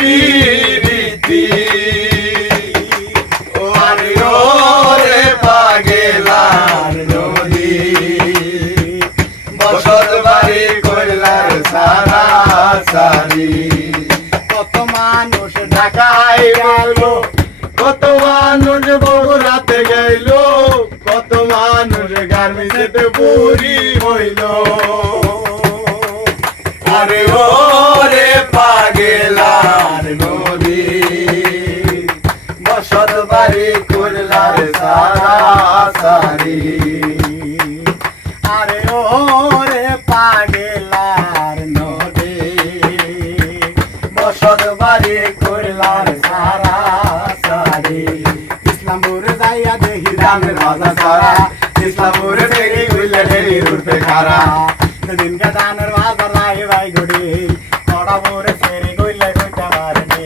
পিরিতি আরে ওরে পাগেলার নদী বসত বাড়ি কইলার সারা সারি কত মানুষ ঢাকায় গেল, কত মানুষ বগুড়াতে গেল, কত মানুষ গার্মেন্টসে বুড়ি হইল আরে ওরে পাগেলার নদী বসত বাড়ি করলার সারা সারি আরে ওরে পাগেলার নদী বসত বাড়ি করলার সারা সারি ইসলামপুর যাইয়া দেখি দানের ভাজা সারা ইসলামপুরে ফেরি গুইলে ঢেরি রুটে খারা দিনকে দানের বাজার লাই ভাই গুড়ি কড়া মোরে ফেরি গইলে গইতে পারেনি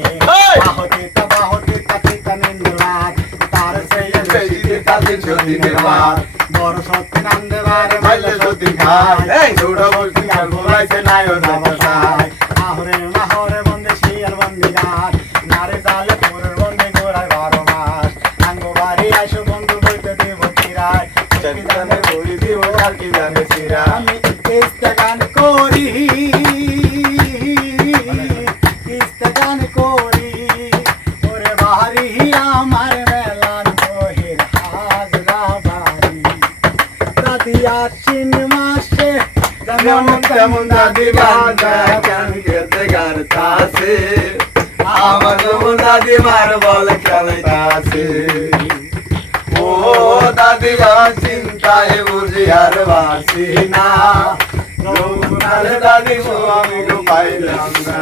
বাহতি কাতিকা নিন্দলাত তার সেই বেশি তাদের সতীনের বাদ বড় সত্যি নান্দে বারে মাইলে সতী খায় এই ছোট বলছি আর বলাইছে নাই ও জামাতায় আহরে মাহরে বন্দে শিয়াল বন্দি গাছ নারে জালে পুরের বন্দি গোড়ায় 12 মাস আঙ্গো বাড়ি আইসো বন্ধু বইতে দেব কিরায় জানে বলি দিব আর কি জানে সিরা আমি ইস্তেগান করি ইস্তেগান করি ওরে বাহারি আমার মেলান বহির হাজরা বাড়ি দাদিয়া চিন মাসে যেমন তেমন দাদি বাজা কেন খেতে গারতাছে আমার যেমন দাদি মার বল খেলাইতাছে ও দাদি চিন্তায় বুঝি আর বাসি না দাদি আমি পাইলাম না